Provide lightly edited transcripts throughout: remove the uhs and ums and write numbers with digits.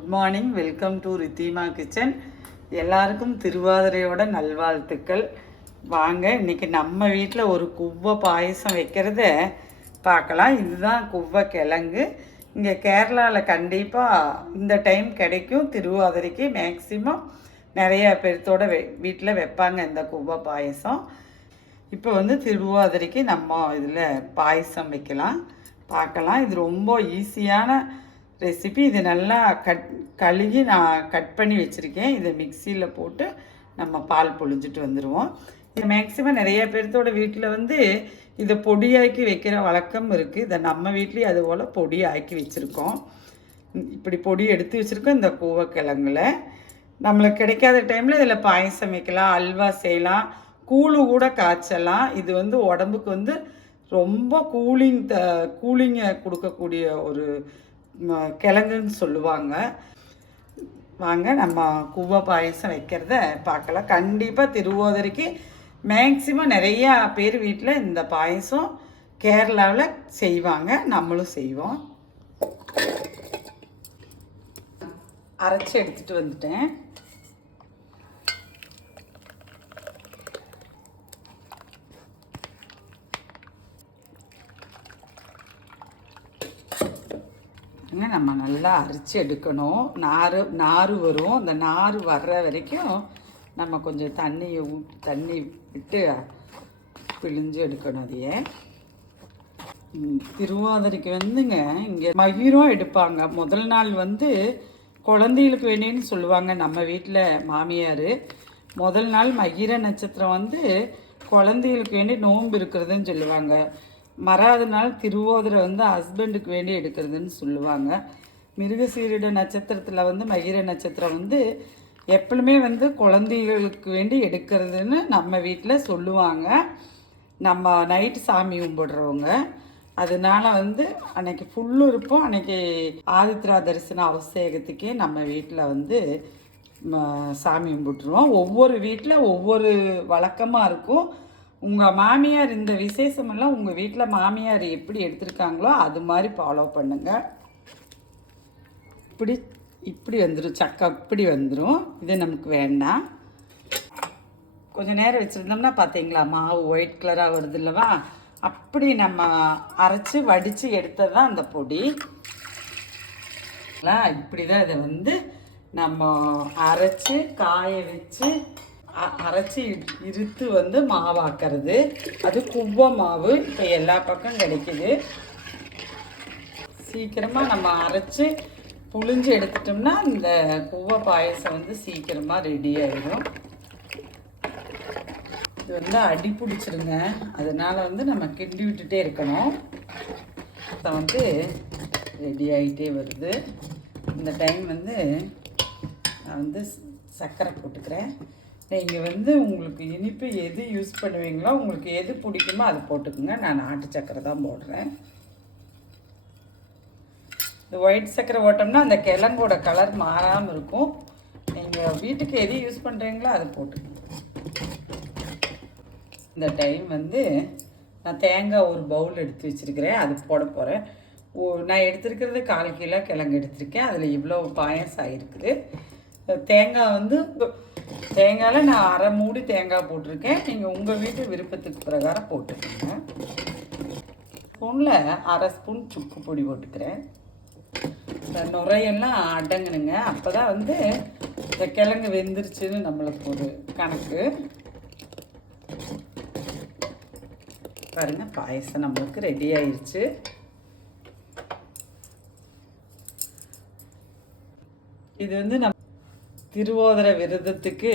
Good morning. Welcome to Ridhima kitchen. எல்லாருக்கும் திருவாதிரையோட நல்வாழ்த்துக்கள். வாங்க, இன்றைக்கி நம்ம வீட்டில் ஒரு குவ்வை பாயசம் வைக்கிறத பார்க்கலாம். இதுதான் குவ்வை கிழங்கு. இங்கே கேரளாவில் கண்டிப்பாக இந்த டைம் கிடைக்கும். திருவாதிரைக்கு மேக்சிமம் நிறையா பேர்த்தோட வீட்டில் வைப்பாங்க இந்த குவ்வை பாயசம். இப்போ திருவாதிரைக்கு நம்ம இதில் பாயசம் வைக்கலாம், பார்க்கலாம். இது ரொம்ப ஈஸியான ரெசிபி. இது நல்லா கழுகி நான் கட் பண்ணி வச்சுருக்கேன். இதை மிக்சியில் போட்டு நம்ம பால் பொழிஞ்சிட்டு வந்துடுவோம். இது மேக்ஸிமம் நிறைய பேர்த்தோட வீட்டில் இதை பொடியாக்கி வைக்கிற வழக்கம் இருக்குது. இதை நம்ம வீட்லேயும் அதுபோல் பொடியாக்கி வச்சுருக்கோம். இப்படி பொடி எடுத்து வச்சுருக்கோம். இந்த கூவக்கிழங்குல நம்மளுக்கு கிடைக்காத டைமில் இதில் பாயசம் வைக்கலாம், அல்வா செய்யலாம், கூழு கூட காய்ச்சலாம். இது உடம்புக்கு ரொம்ப கூலிங்கை கொடுக்கக்கூடிய ஒரு கிழங்குன்னு சொல்லுவாங்க. வாங்க, நம்ம குவ்வை பாயசம் வைக்கிறத பார்க்கலாம். கண்டிப்பாக திருவாதிரைக்கு மேக்சிமம் நிறையா பேர் வீட்டில் இந்த பாயசம் கேரளாவில் செய்வாங்க, நம்மளும் செய்வோம். அரைச்சி எடுத்துகிட்டு வந்துட்டேன். நம்ம நல்லா அரைச்சி எடுக்கணும். நார் வரும். அந்த நார் வர்ற வரைக்கும் நம்ம கொஞ்சம் தண்ணி விட்டு பிழிஞ்சு எடுக்கணும். அதையே திருவாதிரைக்கு இங்கே மகிரம் எடுப்பாங்க. முதல் நாள் குழந்தைகளுக்கு வேணும்னு சொல்லுவாங்க. நம்ம வீட்டில் மாமியார் முதல் நாள் மகிர நட்சத்திரம் குழந்தைகளுக்கு வேண்டி நோன்பு இருக்கிறதுன்னு சொல்லுவாங்க. மறாத நாள் திருவாதிரை ஹஸ்பண்டுக்கு வேண்டி எடுக்கிறதுன்னு சொல்லுவாங்க. மிருகசீரிட நட்சத்திரத்தில் மகிர நட்சத்திரம் எப்பவுமே குழந்தைகளுக்கு வேண்டி எடுக்கிறதுன்னு நம்ம வீட்டில் சொல்லுவாங்க. நம்ம நைட்டு சாமி கும்பிடுறவங்க. அதனால அன்னைக்கு ஃபுல்லு இருப்போம். அன்னைக்கு ஆதித்ரா தரிசன அவசேகத்துக்கே நம்ம வீட்டில் சாமி கும்பிட்டுருவோம். ஒவ்வொரு வீட்டில் ஒவ்வொரு வழக்கமாக இருக்கும். உங்கள் மாமியார் இந்த விசேஷமெல்லாம் உங்கள் வீட்டில் மாமியார் எப்படி எடுத்திருக்காங்களோ அது மாதிரி ஃபாலோ பண்ணுங்கள். இப்படி வந்துடும், சக்கை இப்படி வந்துடும். இது நமக்கு வேண்டாம். கொஞ்சம் நேரம் வச்சுருந்தோம்னா பார்த்தீங்களா மாவு ஒயிட் கலராக வருது இல்லவா? அப்படி நம்ம அரைச்சி வடித்து எடுத்தது தான் அந்த பொடி. இப்படி தான் இதை நம்ம அரைச்சி காய வச்சு அரைச்சி இருத்து மாவாக்கிறது. அது குவ்வை மாவு. இப்போ எல்லா பக்கம் கிடைக்குது. சீக்கிரமாக நம்ம அரைச்சி புழிஞ்சு எடுத்துட்டோம்னா இந்த குவ்வை பாயசம் சீக்கிரமாக ரெடி ஆகிடும். இது அடி பிடிச்சிருங்க. அதனால் நம்ம கிண்டி விட்டுட்டே இருக்கணும். இதை ரெடி ஆகிட்டே வருது. இந்த டைம் நான் சர்க்கரை போட்டுக்கிறேன். நீங்கள் உங்களுக்கு இனிப்பு எது யூஸ் பண்ணுவீங்களோ, உங்களுக்கு எது பிடிக்குமோ அதை போட்டுக்குங்க. நான் நாட்டு சர்க்கரை தான் போடுறேன். இந்த ஒயிட் சர்க்கரை போட்டோம்னா அந்த கிழங்கோட கலர் மாறாமல் இருக்கும். நீங்கள் வீட்டுக்கு எது யூஸ் பண்ணுறீங்களோ அதை போட்டுக்கோங்க. இந்த டைம் நான் தேங்காய் ஒரு பவுல் எடுத்து வச்சுருக்கிறேன், அது போட போகிறேன். நான் எடுத்துருக்கிறது 1/4 கிலோ கிழங்கு எடுத்திருக்கேன். அதில் இவ்வளோ பாயசம் ஆகிருக்குது. தேங்காயில் நான் 1/2 மூடி தேங்காய் போட்டிருக்கேன். நீங்கள் உங்கள் வீட்டு விருப்பத்துக்கு பிரகாரம் போட்டுக்கோங்க. ஸ்பூனில் 1/2 ஸ்பூன் சுக்கு பொடி போட்டுக்கிறேன். இந்த நுரையெல்லாம் அடங்கணுங்க. அப்போ தான் இந்த கிழங்கு வெந்துருச்சுன்னு நம்மளுக்கு ஒரு கணக்கு. பாருங்கள், பாயசம் நம்மளுக்கு ரெடி ஆயிடுச்சு. இது நம்ம திருவாதிரை விரதத்துக்கு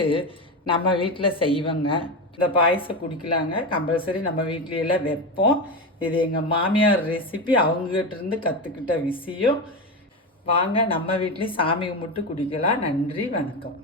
நம்ம வீட்டில் செய்வோங்க. இந்த பாயசம் குடிக்கலாங்க. கம்பல்சரி நம்ம வீட்லையெல்லாம் வைப்போம். இது எங்கள் மாமியார் ரெசிபி. அவங்ககிட்ட கற்றுக்கிட்ட விஷயம். வாங்க, நம்ம வீட்லேயும் சாமி கும்பிட்டு குடிக்கலாம். நன்றி, வணக்கம்.